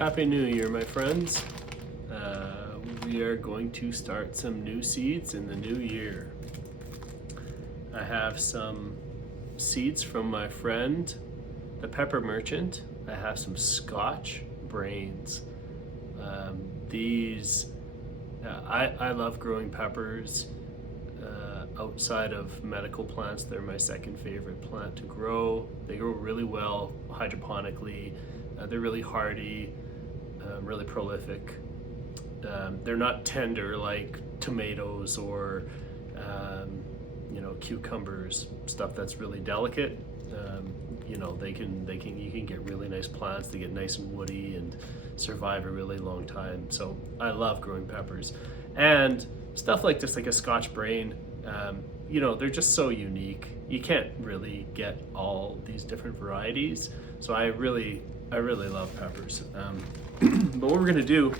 Happy New Year, my friends. We are going to start some new seeds in the new year. I have some seeds from my friend, the pepper merchant. I have some Scotch brains. I love growing peppers. Outside of medical plants, they're my second favorite plant to grow. They grow really well hydroponically. They're really hardy, really prolific. They're not tender like tomatoes or cucumbers, stuff that's really delicate. You can get really nice plants. They get nice and woody and survive a really long time. So I love growing peppers, and stuff like this, like a Scotch brain. They're just so unique. You can't really get all these different varieties. So I really love peppers. But what we're gonna do,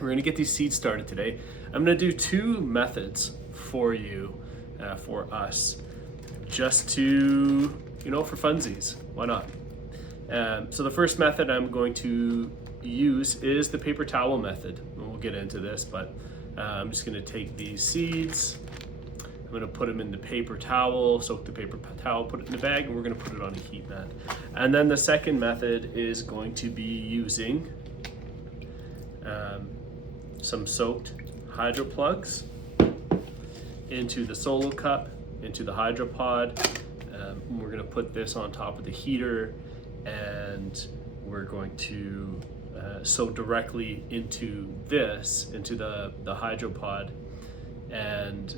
we're gonna get these seeds started today. I'm gonna do two methods for you, for us, just to, for funsies. Why not? So the first method I'm going to use is the paper towel method. And we'll get into this, but I'm just gonna take these seeds, I'm gonna put them in the paper towel, soak the paper towel, put it in the bag, and we're gonna put it on a heat mat. And then the second method is going to be using some soaked hydro plugs into the solo cup, into the hydropod. We're gonna put this on top of the heater, and we're going to sow directly into the hydropod, and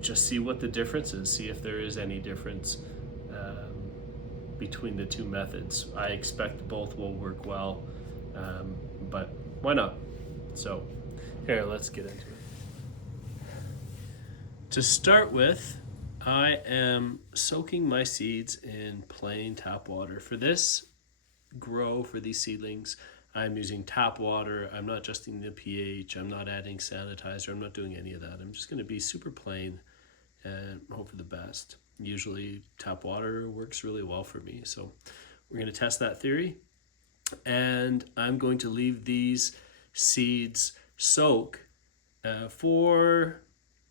just see what the difference is, see if there is any difference between the two methods. I expect both will work well, but why not? So here, let's get into it. To start with, I am soaking my seeds in plain tap water. For this grow, for these seedlings, I'm using tap water. I'm not adjusting the pH. I'm not adding sanitizer. I'm not doing any of that. I'm just going to be super plain and hope for the best. Usually tap water works really well for me. So we're going to test that theory. And I'm going to leave these seeds soak for,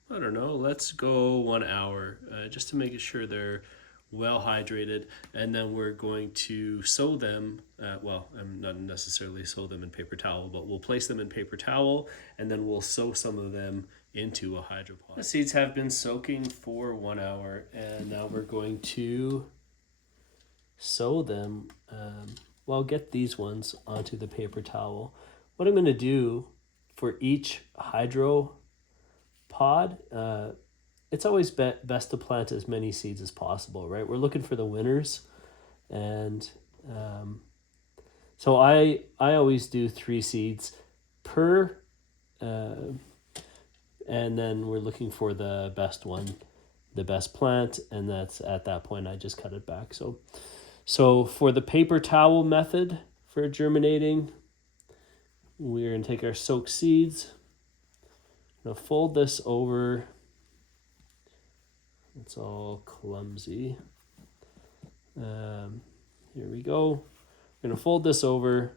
I don't know, let's go 1 hour, just to make sure they're well hydrated. And then we're going to sow them, I'm not necessarily sow them in paper towel, but we'll place them in paper towel, and then we'll sow some of them into a hydropod. The seeds have been soaking for 1 hour, and now we're going to sow them. Get these ones onto the paper towel. What I'm going to do for each hydro pod, it's always best to plant as many seeds as possible, right? We're looking for the winners, and so I always do 3 seeds per, and then we're looking for the best one, the best plant, and that's at that point I just cut it back. So for the paper towel method for germinating, we're going to take our soaked seeds, I'm going to fold this over. It's all clumsy. Here we go. I'm going to fold this over,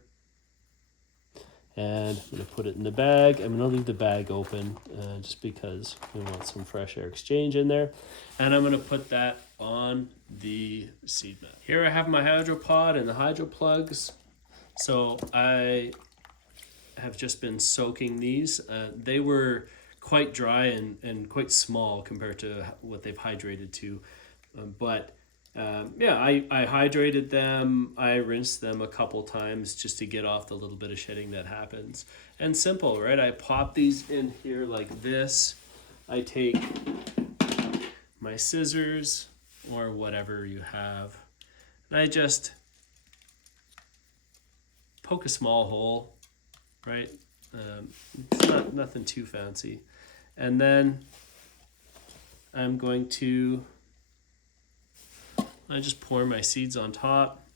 and I'm going to put it in the bag. I'm going to leave the bag open just because we want some fresh air exchange in there. And I'm going to put that on the seed mat. Here I have my hydropod and the hydro plugs. So I have just been soaking these. They were quite dry and quite small compared to what they've hydrated to. I hydrated them. I rinsed them a couple times just to get off the little bit of shedding that happens. And simple, right? I pop these in here like this. I take my scissors or whatever you have, and I just poke a small hole, right? It's nothing too fancy. And then I just pour my seeds on top,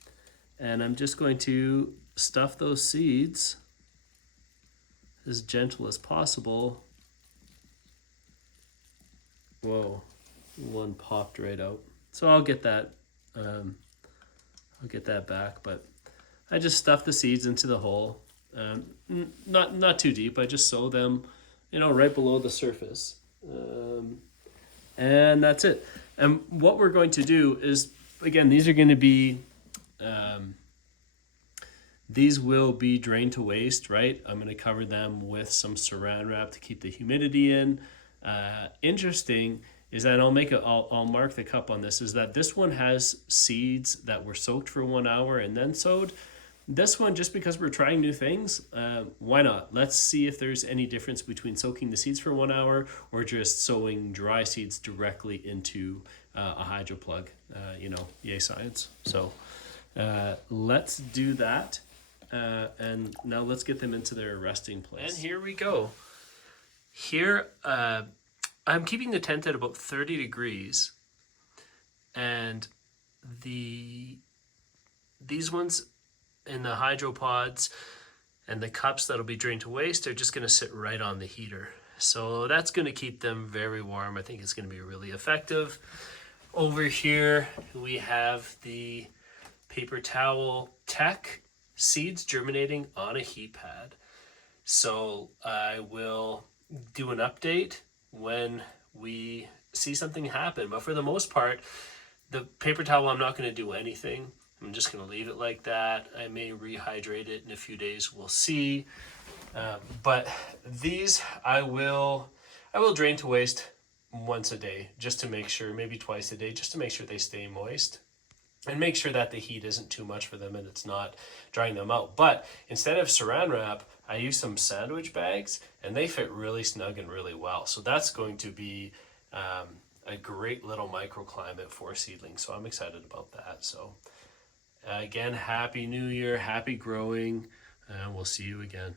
and I'm just going to stuff those seeds as gentle as possible. Whoa, one popped right out. So I'll get that back, but I just stuff the seeds into the hole. Not too deep. I just sow them, right below the surface, and that's it. And what we're going to do is, again, these are going to be, these will be drained to waste, right? I'm going to cover them with some saran wrap to keep the humidity in. Interesting is that I'll mark the cup on this, is that this one has seeds that were soaked for 1 hour and then sowed. This one, just because we're trying new things, why not? Let's see if there's any difference between soaking the seeds for 1 hour or just sowing dry seeds directly into a hydro plug. Yay science. So let's do that. And now let's get them into their resting place. And here we go. Here, I'm keeping the tent at about 30 degrees. And these ones in the hydropods and the cups that'll be drained to waste are just going to sit right on the heater. So that's going to keep them very warm. I think it's going to be really effective. Over here, we have the paper towel tech seeds germinating on a heat pad. So I will do an update when we see something happen. But for the most part, the paper towel, I'm not going to do anything. I'm just going to leave it like that. I may rehydrate it in a few days. We'll see. But these I will drain to waste once a day, just to make sure, maybe twice a day, just to make sure they stay moist. And make sure that the heat isn't too much for them and it's not drying them out. But instead of saran wrap, I use some sandwich bags, and they fit really snug and really well. So that's going to be a great little microclimate for seedlings. So I'm excited about that. So again, Happy New Year, happy growing, and we'll see you again.